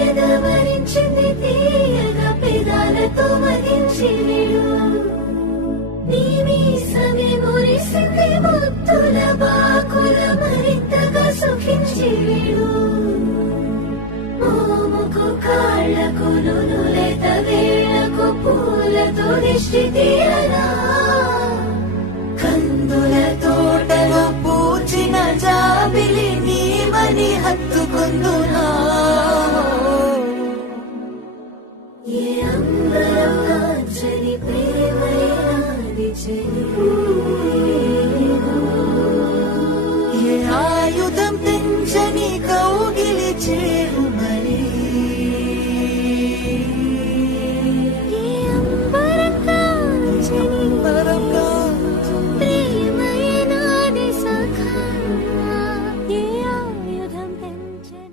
ఎదవరించింది తీయగా పెదాలతో మదించిడు నీ మీసమే మురిసింది ముత్తుల బాకుల మరింతగా సుఖించిడు మోముకు కాళ్లకు నునులేత వేళ్లకు పూలతో దిష్టి తీయరా కందుల తోటలో పూచిన జాబిలి నీవని హత్తుకుందునా ఏ అంబరం కాంచని ప్రేమయాది ఏ ఆయుధం తెంచని కౌగిలి